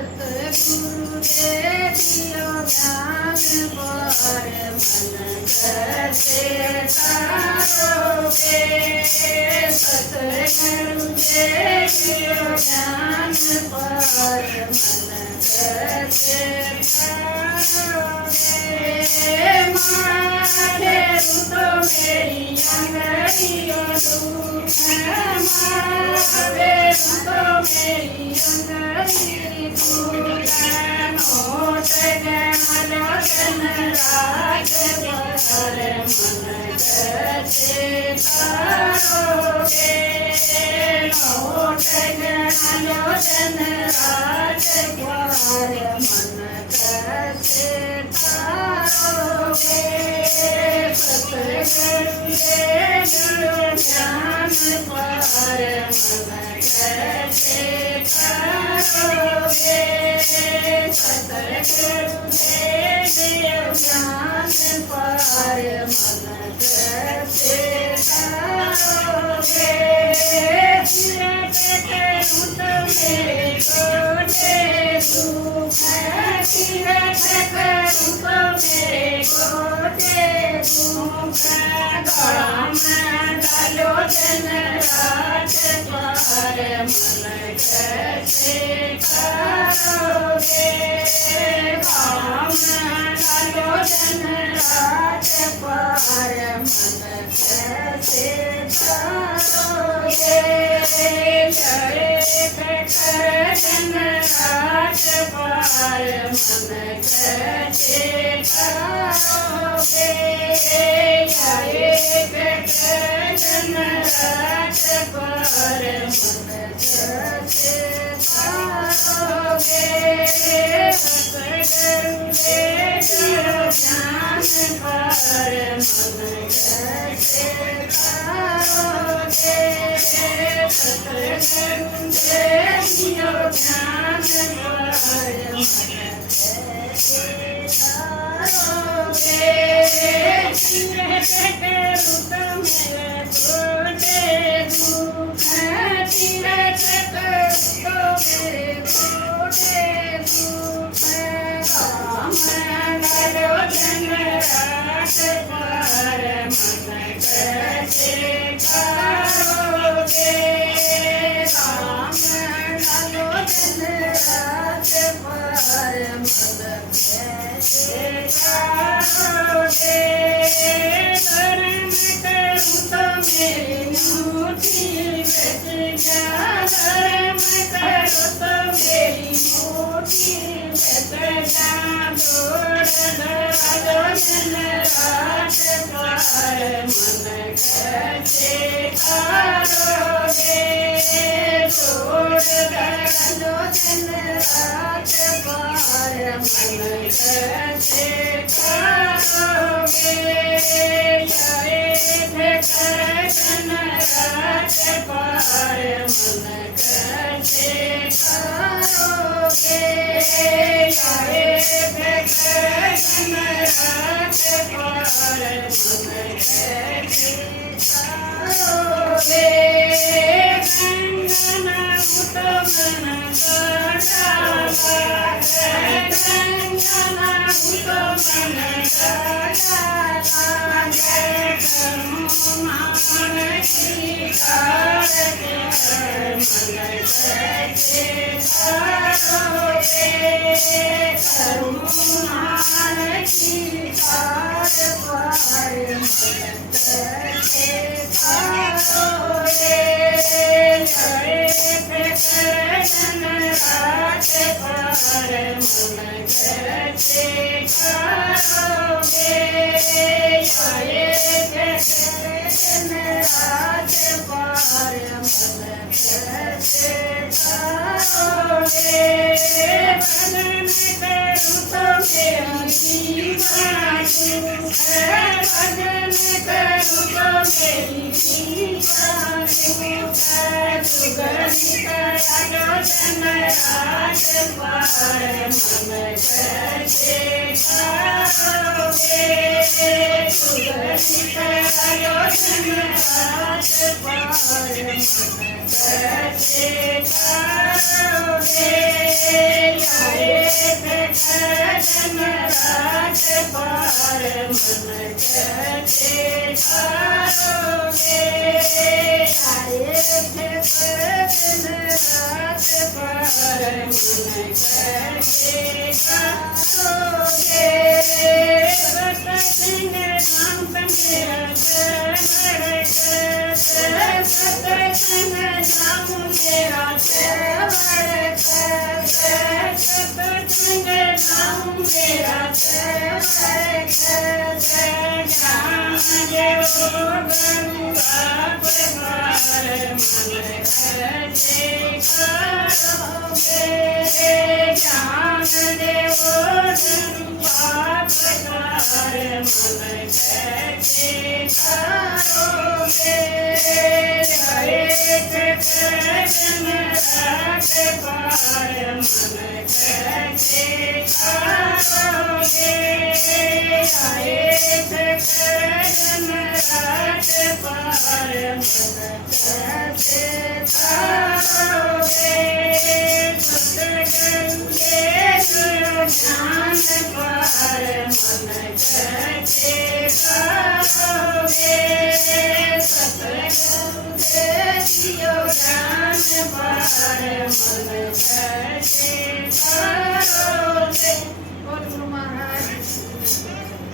सतगुरु दे दियो ज्ञान पर मन कैसे तारोगे। सतगुरु दे दियो ज्ञान पर मन कैसे तारोगे। मारे तो मेरी अंगड़ियों दुख मारे तो मेरी अंगड़ी दुख नोट गण राज पर मन कैसे तारोगे। नोट गण राज पर मन कैसे तारोगे। सतगुरु दे दियो ज्ञान पर मन कैसे तारोगे। सतगुरु दे दियो ज्ञान पर मन कैसे तारोगे। मेरे छोटे दुख तीरथ करूं तो मेरे छोटे दुख गला में डालो जन राज पर मन कैसे तारोगे। गला में डालो जन राज पर मन कैसे तारोगे। जन राज पर मन कैसे तारोगे। जन राज पर मन कैसे तारोगे। सतगुरु दे दियो ज्ञान पर मन कैसे तारोगे। सतगुरु दे दियो ज्ञान पर मन कैसे तारोगे। करूं तो मेरे छोटे दुख तीरथ करूं तो मेरे छोटे दुख राम डालो जन राज पर मन कैसे तारोगे। राम डालो जन राज पर मन कैसे तारोगे। धर्म करूं तो मेरी मुट्ठी बच जा। धर्म करूं तो मेरी मुट्ठी बच जा। छोड़ डालो जन राज पर मन कैसे तारोगे। छोड़ डालो जन राज पर मन कैसे तारोगे। जन राज पर मन कैसे तारोगे। जन राज पर मन कैसे तारोगे। गंगना तो मन गंगना तो मन मान की कार पर मन कैसे तारोगे। मान की कार पर मन कैसे तारोगे। जन राज पर मन कैसे तारोगे। जन राज पर मन कैसे तारोगे। भजन करूं तो मेरी जीवा सुख। भजन करूं तो मेरी जीवा सुख। जुगल જનરાજ પર મન કરશે કારોગે સુગંધિત જનરાજ પર મન કરશે કારોગે જનરાજ પર મન કરશે કારોગે જનરાજ પર મન કરશે કારોગે સતસંગ નામ મેરા સત્સંગ નામ મેરા સત્સંગ નામ મેરા જ્ઞાન દેવો ગુરુ આપકાર મન કરશે કારોગે જ્ઞાન દેવો ગુરુ આપકાર મન કરશે કારોગે હરેક જનરાજ પર મન કરશે કારોગે હરેક જનરાજ પર મન કરશે કારોગે સતગંગે જ્ઞાન પર મન કરશે કારોગે સતગંગે જ્ઞાન પર મન કરશે